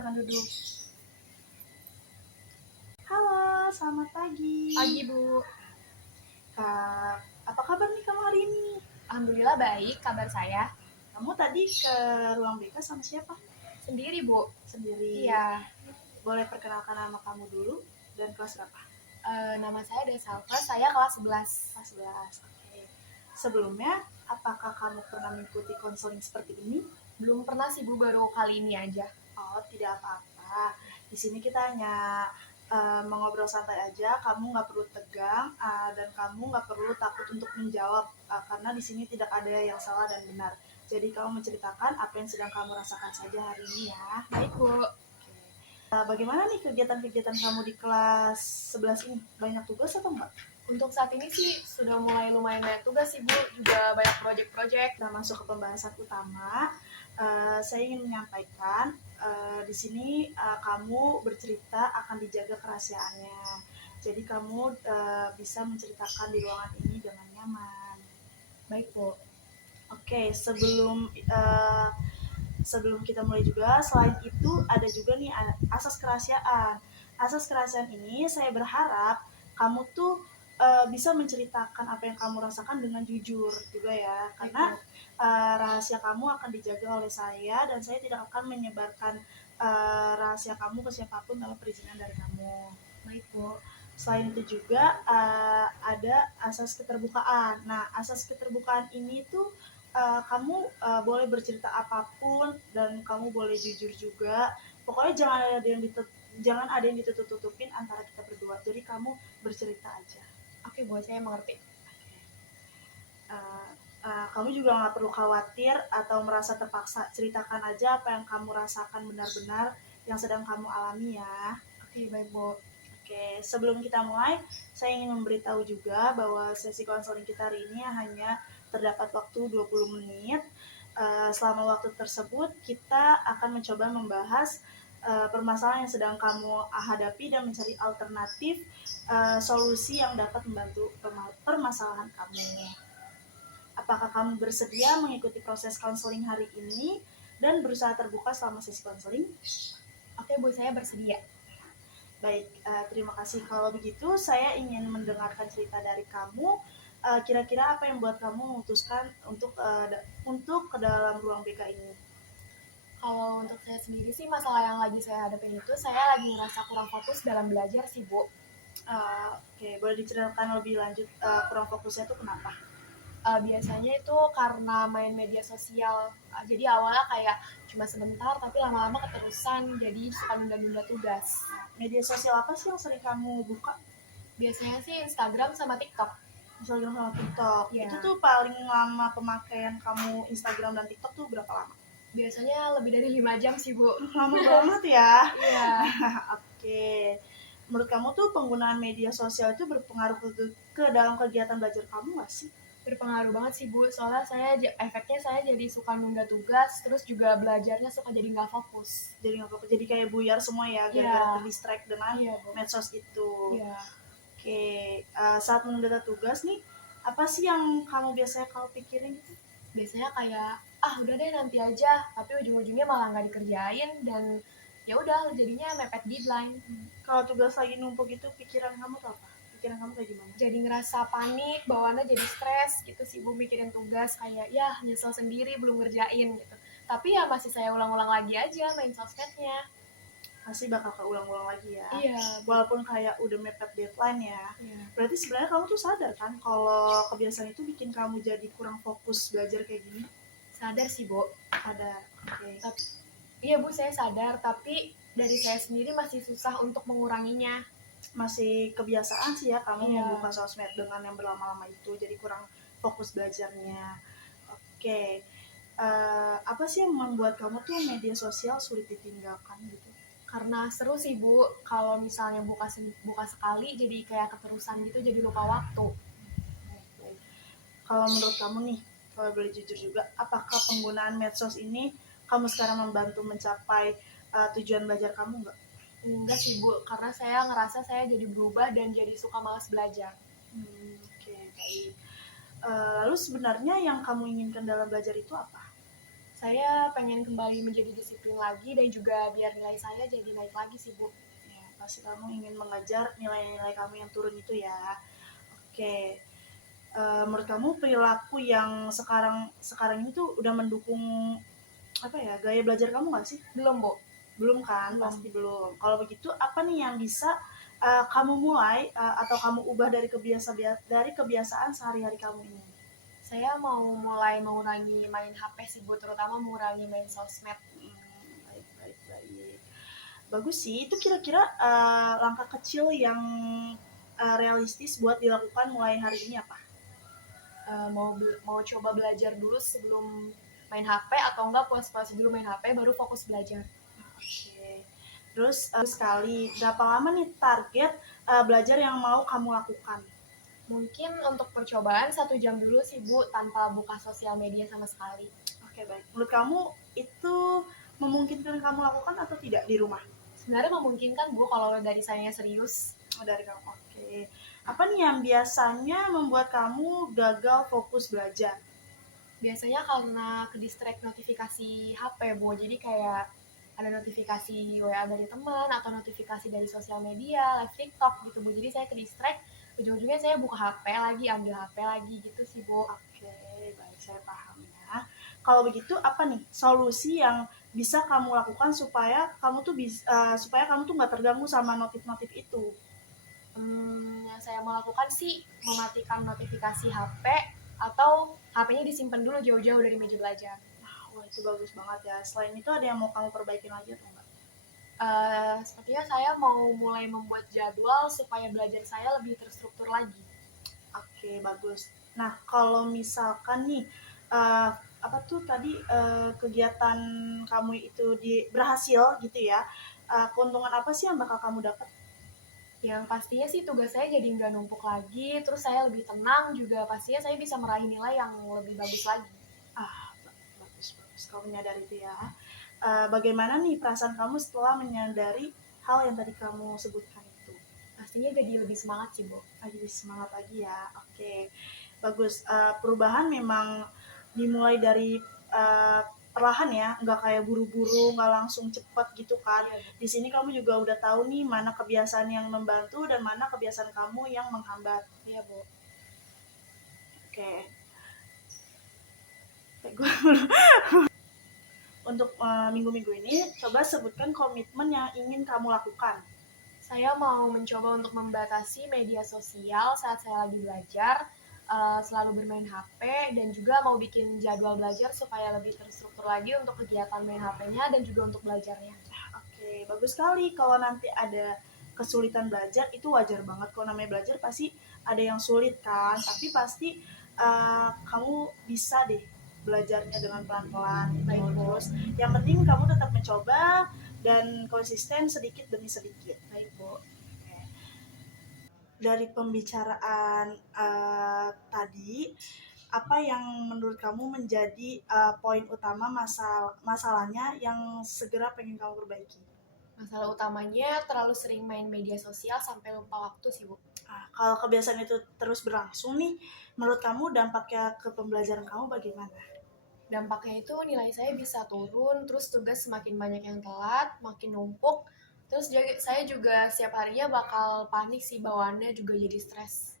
silakan duduk. Halo, selamat pagi. Pagi, Bu. Kak, apa kabar nih kamu hari ini? Alhamdulillah baik kabar saya. Kamu tadi ke ruang BK sama siapa? Sendiri, Bu. Sendiri. Iya. Boleh perkenalkan nama kamu dulu dan kelas berapa? Nama saya Desalva, saya kelas 11. Kelas 11. Oke. Sebelumnya, apakah kamu pernah mengikuti konseling seperti ini? Belum pernah sih, Bu, baru kali ini aja. Oh, tidak apa-apa. Di sini kita hanya mengobrol santai aja. Kamu nggak perlu tegang dan kamu nggak perlu takut untuk menjawab karena di sini tidak ada yang salah dan benar. Jadi kamu menceritakan apa yang sedang kamu rasakan saja hari ini ya. Baik, Bu. Bagaimana nih kegiatan-kegiatan kamu di kelas 11 ini? Banyak tugas atau enggak? Untuk saat ini sih sudah mulai lumayan banyak tugas sih, Bu. Juga banyak proyek-proyek. Kita masuk ke pembahasan utama. Saya ingin menyampaikan di sini kamu bercerita akan dijaga kerahasiaannya. Jadi kamu bisa menceritakan di ruangan ini dengan nyaman. Baik, Bu. Oke, sebelum kita mulai juga, selain itu ada juga nih asas kerahasiaan. Asas kerahasiaan ini saya berharap kamu tuh bisa menceritakan apa yang kamu rasakan dengan jujur juga ya, karena rahasia kamu akan dijaga oleh saya dan saya tidak akan menyebarkan rahasia kamu ke siapapun tanpa perizinan dari kamu. Baik, Bu. Selain itu juga ada asas keterbukaan. Nah, asas keterbukaan ini tuh kamu boleh bercerita apapun dan kamu boleh jujur juga. Pokoknya jangan ada yang ditutup-tutupin antara kita berdua. Jadi kamu bercerita aja. Oke, Bu, saya mengerti. Kamu juga nggak perlu khawatir atau merasa terpaksa. Ceritakan aja apa yang kamu rasakan benar-benar yang sedang kamu alami ya. Oke, baik, Bu. Oke, sebelum kita mulai, saya ingin memberitahu juga bahwa sesi konseling kita hari ini hanya terdapat waktu 20 menit. Selama waktu tersebut, kita akan mencoba membahas permasalahan yang sedang kamu hadapi dan mencari alternatif solusi yang dapat membantu permasalahan kamu. Apakah kamu bersedia mengikuti proses konseling hari ini dan berusaha terbuka selama sesi konseling? Oke, Bu, saya bersedia. Baik, terima kasih. Kalau begitu, saya ingin mendengarkan cerita dari kamu. Kira-kira apa yang membuat kamu memutuskan untuk ke dalam ruang BK ini? Kalau untuk saya sendiri sih, masalah yang lagi saya hadapin itu, saya lagi ngerasa kurang fokus dalam belajar sih, Bu. Oke, boleh diceritakan lebih lanjut kurang fokusnya itu kenapa? Biasanya itu karena main media sosial. Jadi awalnya kayak cuma sebentar, tapi lama-lama keterusan, jadi suka nunda-nunda tugas. Media sosial apa sih yang sering kamu buka? Biasanya sih Instagram sama TikTok. Instagram sama TikTok. Ya. Itu tuh paling lama pemakaian kamu Instagram dan TikTok tuh berapa lama? Biasanya lebih dari 5 jam sih, Bu. Lama banget ya. Iya. Oke. Menurut kamu tuh penggunaan media sosial itu berpengaruh ke dalam kegiatan belajar kamu nggak sih? Berpengaruh banget sih, Bu. Soalnya efeknya saya jadi suka nunda tugas, terus juga belajarnya suka jadi nggak fokus. Jadi kayak buyar semua ya, gara-gara terdistract dengan medsos itu. Iya. Oke, saat menunda tugas nih, apa sih yang kamu biasanya kalau pikirin gitu? Biasanya kayak udah deh nanti aja, tapi ujung-ujungnya malah nggak dikerjain dan ya udah jadinya mepet deadline. Kalau tugas lagi numpuk itu pikiran kamu tuh apa? Pikiran kamu kayak gimana? Jadi ngerasa panik, bawaannya jadi stres gitu sih, Bu, mikirin tugas kayak ya nyesel sendiri belum ngerjain gitu. Tapi ya masih saya ulang-ulang lagi aja main sosmednya. Pasti bakal keulang-ulang lagi ya. Iya. Walaupun kayak udah mepet deadline ya. Iya. Berarti sebenarnya kamu tuh sadar kan kalau kebiasaan itu bikin kamu jadi kurang fokus belajar kayak gini? Sadar sih, Bu. Sadar. Oke. Iya, Bu, saya sadar, tapi dari saya sendiri masih susah untuk menguranginya. Masih kebiasaan sih ya kamu membuka sosmed dengan yang berlama-lama itu, jadi kurang fokus belajarnya. Oke. Apa sih yang membuat kamu tuh media sosial sulit ditinggalkan gitu? Karena seru sih, Bu. Kalau misalnya buka sekali jadi kayak keterusan gitu, jadi lupa waktu. Kalau menurut kamu nih, kalau boleh jujur juga, apakah penggunaan medsos ini kamu sekarang membantu mencapai tujuan belajar kamu nggak? Enggak sih, Bu, karena saya ngerasa saya jadi berubah dan jadi suka malas belajar. Oke, baik. Lalu sebenarnya yang kamu inginkan dalam belajar itu apa? Saya pengen kembali menjadi disiplin lagi dan juga biar nilai saya jadi naik lagi sih, Bu. Ya, pasti kamu ingin mengejar nilai-nilai kamu yang turun itu ya. Oke, menurut kamu perilaku yang sekarang sekarang ini tuh udah mendukung apa ya gaya belajar kamu nggak sih? Belum, Bu. Belum kan? Belum. Pasti belum. Kalau begitu apa nih yang bisa kamu mulai atau kamu ubah dari kebiasaan sehari-hari kamu ini? Saya mau mulai mengurangi main HP sih, Bu, terutama mengurangi main sosmed. Baik, baik, baik. Bagus sih. Itu kira-kira langkah kecil yang realistis buat dilakukan mulai hari ini apa? Mau coba belajar dulu sebelum main HP atau enggak puas-puas dulu main HP baru fokus belajar. Oke. Terus sekali, berapa lama nih target belajar yang mau kamu lakukan? Mungkin untuk percobaan 1 jam dulu sih, Bu, tanpa buka sosial media sama sekali. Oke, baik. Menurut kamu itu memungkinkan kamu lakukan atau tidak di rumah? Sebenarnya memungkinkan, Bu, kalau dari saya serius. Oh, dari kamu. Oke. Apa nih yang biasanya membuat kamu gagal fokus belajar? Biasanya karena ke-distract notifikasi HP, Bu. Jadi kayak ada notifikasi WA dari teman atau notifikasi dari sosial media, live TikTok gitu, Bu. Jadi saya ke-distract, ujung-ujungnya saya buka HP lagi, ambil HP lagi gitu sih, Bu. Oke, baik, saya paham ya. Kalau begitu apa nih solusi yang bisa kamu lakukan supaya kamu tuh nggak terganggu sama notif-notif itu? Yang saya mau lakukan sih mematikan notifikasi HP atau HP-nya disimpan dulu jauh-jauh dari meja belajar. Wah, itu bagus banget ya. Selain itu ada yang mau kamu perbaikin lagi atau enggak? Sepertinya saya mau mulai membuat jadwal supaya belajar saya lebih terstruktur lagi. Oke, bagus. Nah, kalau misalkan nih uh, apa tuh tadi kegiatan kamu itu berhasil gitu ya, keuntungan apa sih yang bakal kamu dapat? Yang pastinya sih tugas saya jadi nggak numpuk lagi, terus saya lebih tenang juga, pastinya saya bisa meraih nilai yang lebih bagus lagi. Bagus, bagus. Kamu menyadari itu ya. Bagaimana nih perasaan kamu setelah menyadari hal yang tadi kamu sebutkan itu? Pastinya jadi lebih semangat sih, Bu. Lagi semangat lagi ya. Oke, bagus. Perubahan memang dimulai dari perlahan ya, nggak kayak buru-buru, nggak langsung cepat gitu kan. Iya, Bu. Di sini kamu juga udah tahu nih mana kebiasaan yang membantu dan mana kebiasaan kamu yang menghambat. Iya, Bu. Oke. Untuk minggu-minggu ini, coba sebutkan komitmen yang ingin kamu lakukan. Saya mau mencoba untuk membatasi media sosial saat saya lagi belajar, selalu bermain HP, dan juga mau bikin jadwal belajar supaya lebih terstruktur lagi untuk kegiatan main HP-nya dan juga untuk belajarnya. Oke, bagus sekali. Kalau nanti ada kesulitan belajar, itu wajar banget. Kalau namanya belajar pasti ada yang sulit kan, tapi pasti kamu bisa deh belajarnya dengan pelan-pelan gitu. Terus yang penting kamu tetap mencoba dan konsisten sedikit demi sedikit. Baik, Bu. Dari pembicaraan tadi, apa yang menurut kamu menjadi poin utama masalahnya yang segera pengen kamu perbaiki? Masalah utamanya terlalu sering main media sosial sampai lupa waktu sih, Bu. Kalau kebiasaan itu terus berlangsung nih, menurut kamu dampaknya ke pembelajaran kamu bagaimana? Dampaknya itu nilai saya bisa turun, terus tugas semakin banyak yang telat, makin numpuk, terus saya juga setiap harinya bakal panik sih, bawaannya juga jadi stres.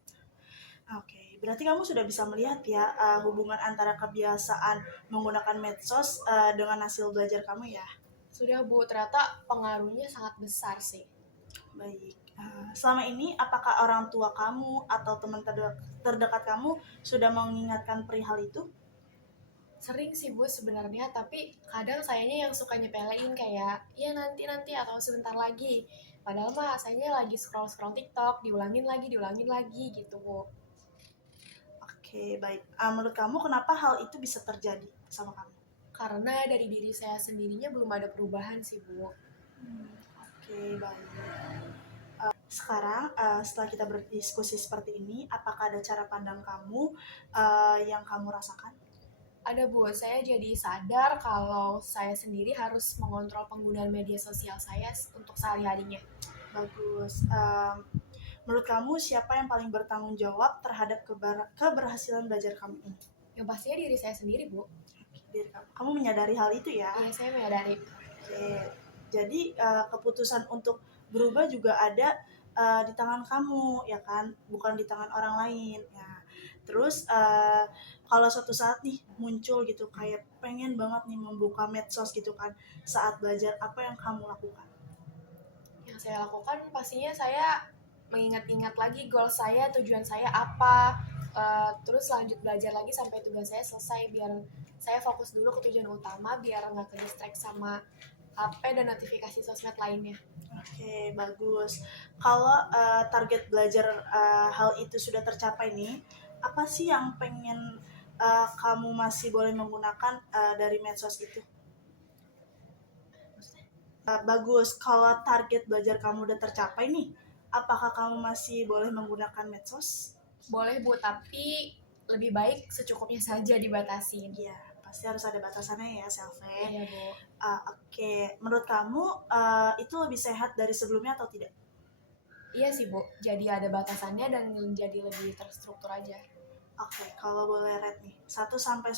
Oke, berarti kamu sudah bisa melihat ya hubungan antara kebiasaan menggunakan medsos dengan hasil belajar kamu ya? Sudah, Bu, ternyata pengaruhnya sangat besar sih. Baik. Selama ini apakah orang tua kamu atau teman terdekat kamu sudah mengingatkan perihal itu? Sering sih, Bu, sebenarnya, tapi kadang sayanya yang suka nyepelein kayak, ya nanti atau sebentar lagi. Padahal mah sayanya lagi scroll-scroll TikTok, diulangin lagi gitu, Bu. Oke, baik. Menurut kamu kenapa hal itu bisa terjadi sama kamu? Karena dari diri saya sendirinya belum ada perubahan sih, Bu. Oke, baik. Sekarang setelah kita berdiskusi seperti ini, apakah ada cara pandang kamu yang kamu rasakan? Ada, Bu, saya jadi sadar kalau saya sendiri harus mengontrol penggunaan media sosial saya untuk sehari-harinya. Bagus. Menurut kamu siapa yang paling bertanggung jawab terhadap keberhasilan belajar kamu ini? Yang pastinya diri saya sendiri, Bu. diri kamu. Kamu menyadari hal itu ya? Iya, saya menyadari. Oke. Jadi keputusan untuk berubah juga ada di tangan kamu, ya kan? Bukan di tangan orang lain. Ya. Terus kalau suatu saat nih muncul gitu kayak pengen banget nih membuka medsos gitu kan saat belajar, apa yang kamu lakukan? Yang saya lakukan pastinya saya mengingat-ingat lagi goal saya, tujuan saya apa, terus lanjut belajar lagi sampai tugas saya selesai biar saya fokus dulu ke tujuan utama biar nggak ke-distract sama HP dan notifikasi sosmed lainnya. Oke, bagus. Kalau target belajar hal itu sudah tercapai nih, apa sih yang pengen kamu masih boleh menggunakan dari medsos itu? Bagus. Kalau target belajar kamu udah tercapai nih, apakah kamu masih boleh menggunakan medsos? Boleh Bu, tapi lebih baik secukupnya saja dibatasin. Iya, pasti harus ada batasannya ya, Selve. Iya Bu. Oke, menurut kamu itu lebih sehat dari sebelumnya atau tidak? Iya sih Bu, jadi ada batasannya dan jadi lebih terstruktur aja. Oke, kalau boleh rate nih, 1-10,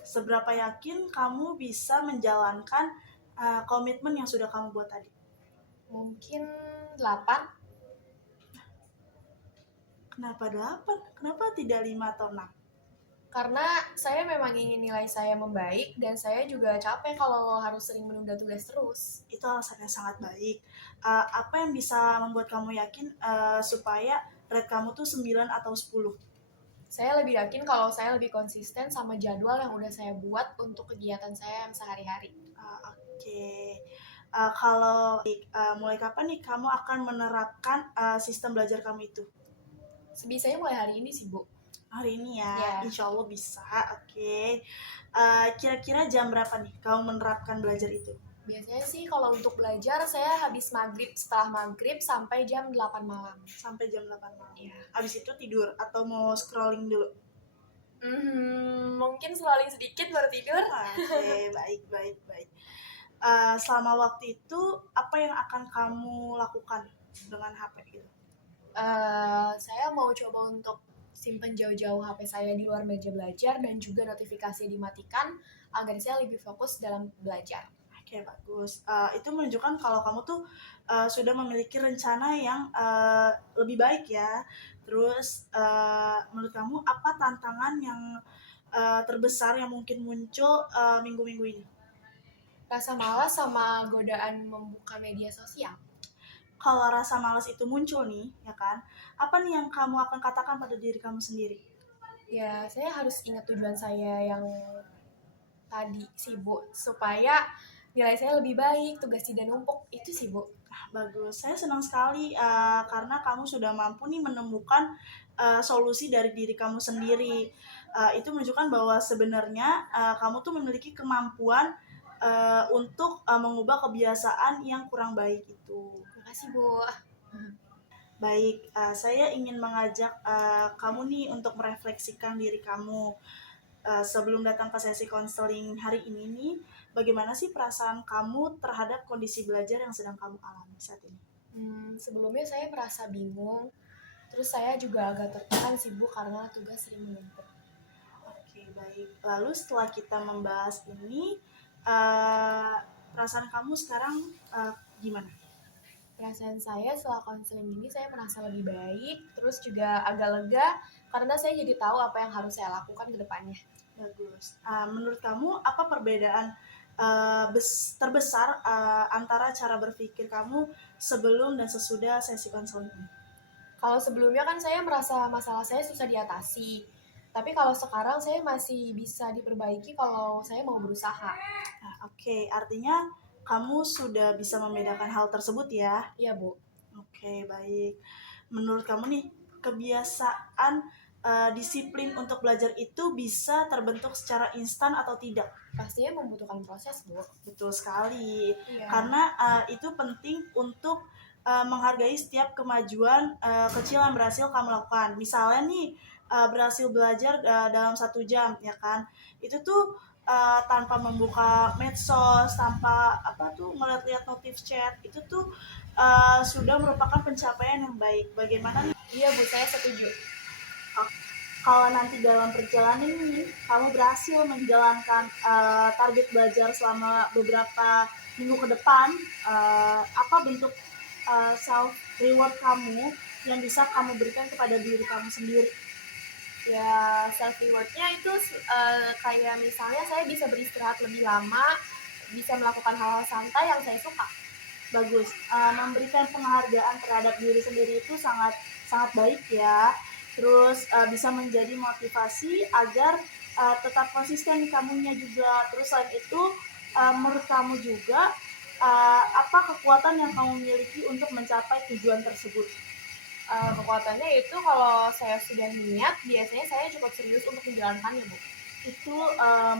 seberapa yakin kamu bisa menjalankan komitmen yang sudah kamu buat tadi? Mungkin 8. Kenapa 8? Kenapa tidak 5 atau 6? Karena saya memang ingin nilai saya membaik dan saya juga capek kalau harus sering menunda tugas terus. Itu alasannya sangat baik. Apa yang bisa membuat kamu yakin supaya rate kamu tuh 9 atau 10? Saya lebih yakin kalau saya lebih konsisten sama jadwal yang udah saya buat untuk kegiatan saya yang sehari-hari. Oke. Kalau mulai kapan nih kamu akan menerapkan sistem belajar kamu itu? Sebisanya mulai hari ini sih Bu. Hari ini ya, Ya. insya Allah bisa. Oke. Kira-kira jam berapa nih kamu menerapkan belajar itu? Biasanya sih kalau untuk belajar saya habis maghrib, setelah maghrib sampai jam 8 malam. Sampai jam 8 malam. Iya. Abis itu tidur atau mau scrolling dulu? Mungkin scrolling sedikit baru tidur. Oke, baik. Selama waktu itu apa yang akan kamu lakukan dengan HP gitu? Saya mau coba untuk simpan jauh-jauh HP saya di luar meja belajar dan juga notifikasi dimatikan agar saya lebih fokus dalam belajar. Oke, bagus. Itu menunjukkan kalau kamu tuh sudah memiliki rencana yang lebih baik ya. Terus menurut kamu apa tantangan yang terbesar yang mungkin muncul minggu-minggu ini? Rasa malas sama godaan membuka media sosial. Kalau rasa malas itu muncul nih, ya kan? Apa nih yang kamu akan katakan pada diri kamu sendiri? Ya, saya harus ingat tujuan saya yang tadi sih Bu, supaya nilai saya lebih baik, tugas tidak numpuk, itu sih Bu. Bagus, saya senang sekali karena kamu sudah mampu nih menemukan solusi dari diri kamu sendiri. Itu menunjukkan bahwa sebenarnya kamu tuh memiliki kemampuan untuk mengubah kebiasaan yang kurang baik itu. Terima kasih Bu. Baik, saya ingin mengajak kamu nih untuk merefleksikan diri kamu. Sebelum datang ke sesi konseling hari ini nih, bagaimana sih perasaan kamu terhadap kondisi belajar yang sedang kamu alami saat ini? Sebelumnya saya merasa bingung, terus saya juga agak tertekan sih Bu karena tugas sering menumpuk. Oke, baik. Lalu setelah kita membahas ini, perasaan kamu sekarang gimana? Perasaan saya setelah konseling ini saya merasa lebih baik, terus juga agak lega karena saya jadi tahu apa yang harus saya lakukan ke depannya. Bagus. Menurut kamu apa perbedaan terbesar antara cara berpikir kamu sebelum dan sesudah sesi konseling ini? Kalau sebelumnya kan saya merasa masalah saya susah diatasi, tapi kalau sekarang saya masih bisa diperbaiki kalau saya mau berusaha. Oke, artinya kamu sudah bisa membedakan hal tersebut ya? Iya Bu. Oke, baik. Menurut kamu nih, kebiasaan disiplin untuk belajar itu bisa terbentuk secara instan atau tidak? Pastinya membutuhkan proses Bu. Betul sekali. Iya. Karena itu penting untuk menghargai setiap kemajuan kecil yang berhasil kamu lakukan. Misalnya nih, berhasil belajar dalam 1 jam, ya kan? Itu tuh tanpa membuka medsos, tanpa ngeliat-liat notif chat, itu tuh sudah merupakan pencapaian yang baik. Bagaimana? Iya Bu, saya setuju. kalau nanti dalam perjalanan ini kamu berhasil menjalankan target belajar selama beberapa minggu ke depan, apa bentuk self reward kamu yang bisa kamu berikan kepada diri kamu sendiri? Ya self rewardnya itu kayak misalnya saya bisa beristirahat lebih lama, bisa melakukan hal-hal santai yang saya suka. Bagus. Memberikan penghargaan terhadap diri sendiri itu sangat sangat baik ya. Terus bisa menjadi motivasi agar tetap konsisten kamunya juga. Terus selain itu menurut kamu juga apa kekuatan yang kamu miliki untuk mencapai tujuan tersebut? Kekuatannya itu kalau saya sudah niat, biasanya saya cukup serius untuk menjalankannya, Bu. Itu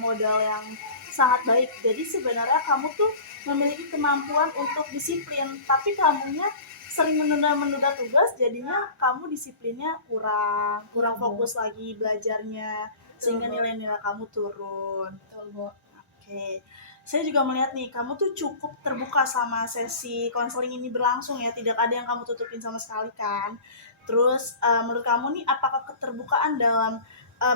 modal yang sangat baik. Jadi sebenarnya kamu tuh memiliki kemampuan untuk disiplin, tapi kamunya sering menunda-menunda tugas, jadinya kamu disiplinnya kurang fokus lagi belajarnya, sehingga nilai-nilai kamu turun. Betul, Bu. Oke. Saya juga melihat nih, kamu tuh cukup terbuka sama sesi konseling ini berlangsung ya, tidak ada yang kamu tutupin sama sekali kan. Terus menurut kamu nih, apakah keterbukaan dalam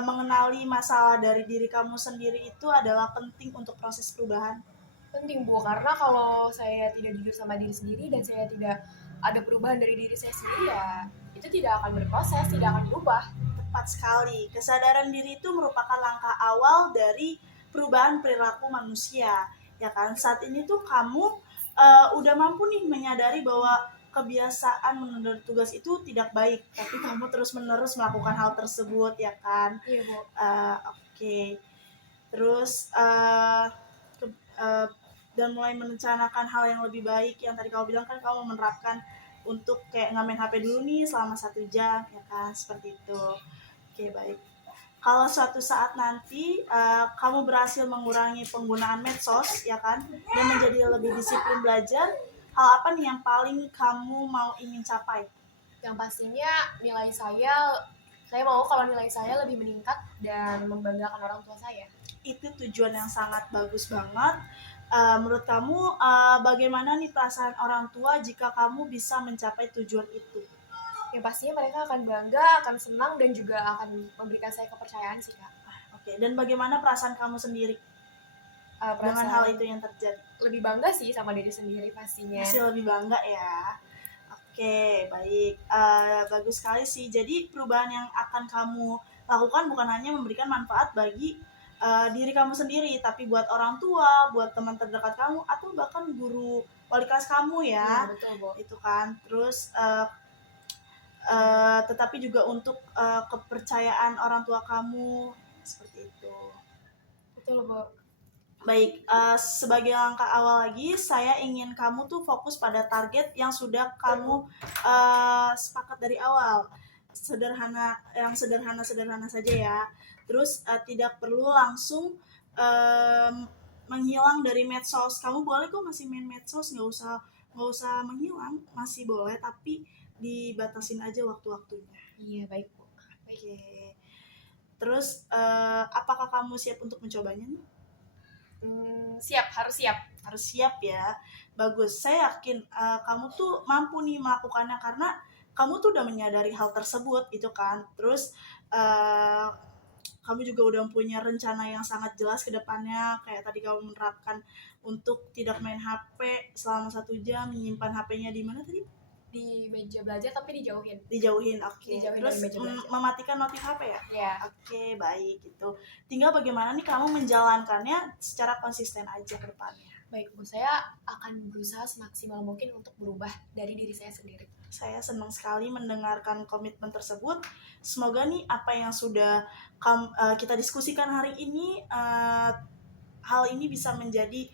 mengenali masalah dari diri kamu sendiri itu adalah penting untuk proses perubahan? Penting, Bu, karena kalau saya tidak jujur sama diri sendiri dan saya tidak ada perubahan dari diri saya sendiri, ya itu tidak akan berproses, tidak akan berubah. Tepat sekali. Kesadaran diri itu merupakan langkah awal dari perubahan perilaku manusia, ya kan? Saat ini tuh kamu udah mampu nih menyadari bahwa kebiasaan menunda tugas itu tidak baik, tapi kamu terus-menerus melakukan hal tersebut, ya kan? Iya, Bu. Oke. Terus dan mulai merencanakan hal yang lebih baik, yang tadi kamu bilang kan kamu menerapkan untuk kayak ngamen HP dulu nih selama 1 jam, ya kan? Seperti itu. Oke, baik. Kalau suatu saat nanti kamu berhasil mengurangi penggunaan medsos, ya kan, dan menjadi lebih disiplin belajar, hal apa nih yang paling kamu mau ingin capai? Yang pastinya nilai saya mau kalau nilai saya lebih meningkat dan membanggakan orang tua saya. Itu tujuan yang sangat bagus banget. Menurut kamu bagaimana nih perasaan orang tua jika kamu bisa mencapai tujuan itu? Yang pastinya mereka akan bangga, akan senang, dan juga akan memberikan saya kepercayaan sih, Kak. Oke, dan bagaimana perasaan kamu sendiri dengan hal itu yang terjadi? Lebih bangga sih sama diri sendiri pastinya. Masih lebih bangga ya. Oke, baik. Bagus sekali sih. Jadi perubahan yang akan kamu lakukan bukan hanya memberikan manfaat bagi diri kamu sendiri, tapi buat orang tua, buat teman terdekat kamu, atau bahkan guru wali kelas kamu ya. Betul, Bu. Itu kan. Terus tetapi juga untuk kepercayaan orang tua kamu, seperti itu. Betul, Bu. Baik, sebagai langkah awal lagi, saya ingin kamu tuh fokus pada target yang sudah kamu sepakat dari awal. Yang sederhana saja ya. Terus tidak perlu langsung menghilang dari medsos. Kamu boleh kok masih main medsos, nggak usah menghilang, masih boleh, tapi dibatasin aja waktu-waktunya. Iya, baik, Bu. Oke. Terus apakah kamu siap untuk mencobanya nih? Siap, harus siap. Harus siap ya. Bagus. Saya yakin kamu tuh mampu nih melakukannya karena kamu tuh udah menyadari hal tersebut gitu kan. Terus kamu juga udah punya rencana yang sangat jelas ke depannya, kayak tadi kamu menerapkan untuk tidak main HP selama 1 jam, menyimpan HP-nya di mana tadi? Di meja belajar tapi dijauhin. Dijauhin, oke. Dijauhin Terus dari meja belajar. mematikan notif HP ya? Ya. Oke, baik gitu. Tinggal bagaimana nih kamu menjalankannya secara konsisten aja ke depannya. Baik, Bu. Saya akan berusaha semaksimal mungkin untuk berubah dari diri saya sendiri. Saya senang sekali mendengarkan komitmen tersebut. Semoga nih apa yang sudah kita diskusikan hari ini, hal ini bisa menjadi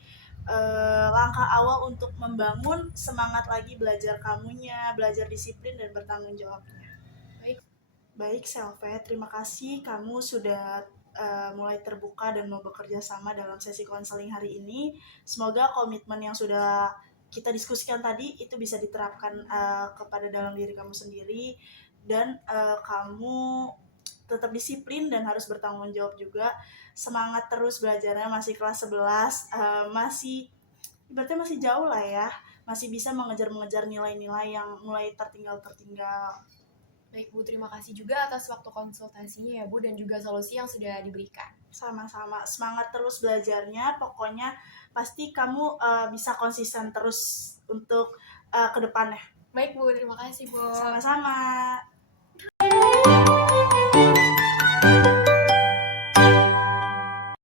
langkah awal untuk membangun semangat lagi belajar kamunya, belajar disiplin dan bertanggung jawabnya. Baik, Selve, terima kasih kamu sudah mulai terbuka dan mau bekerja sama dalam sesi konseling hari ini. Semoga komitmen yang sudah kita diskusikan tadi itu bisa diterapkan kepada dalam diri kamu sendiri, dan kamu tetap disiplin dan harus bertanggung jawab juga. Semangat terus belajarnya, masih kelas 11, berarti masih jauh lah ya, masih bisa mengejar nilai-nilai yang mulai tertinggal. Baik Bu, terima kasih juga atas waktu konsultasinya ya Bu, dan juga solusi yang sudah diberikan. Sama-sama, semangat terus belajarnya, pokoknya pasti kamu bisa konsisten terus untuk ke depannya. Baik Bu, terima kasih Bu. Sama-sama.